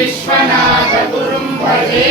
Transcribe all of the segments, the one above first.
विश्वनाथ गुरुं भजे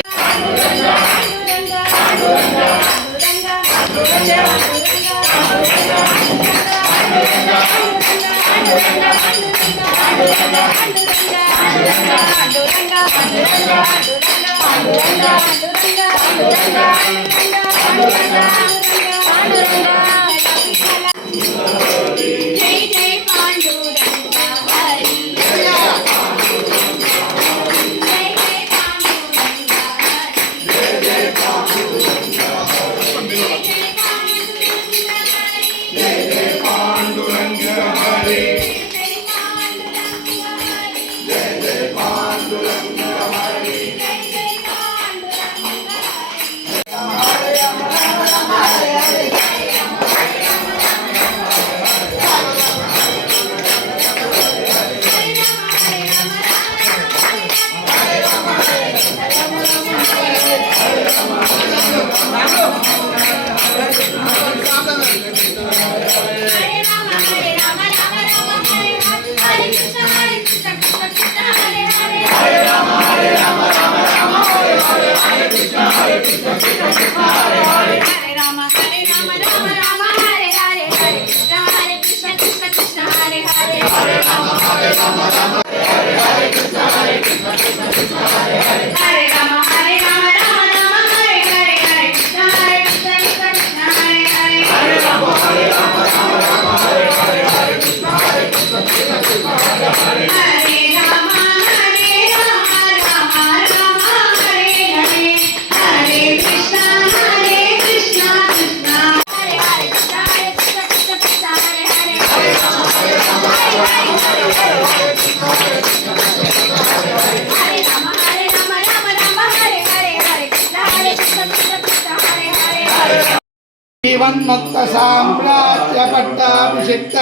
जीवन्मुक्त साम्राज्य पट्टाभिषिक्त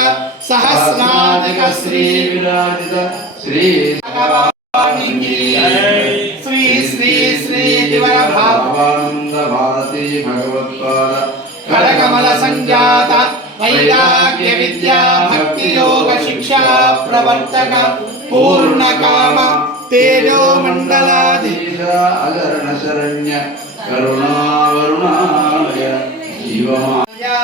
सहस्राधिक श्री विराजित श्री भगवानी की श्री श्री श्री दिवर भावानंद भारती भगवत्पाद करकमल संजात वैराग्य विद्या भक्ति योग शिक्षा प्रवर्तक पूर्ण काम तेजो मंडलाधीश अगरण शरण्य करुणा वरुणाय जीवमाया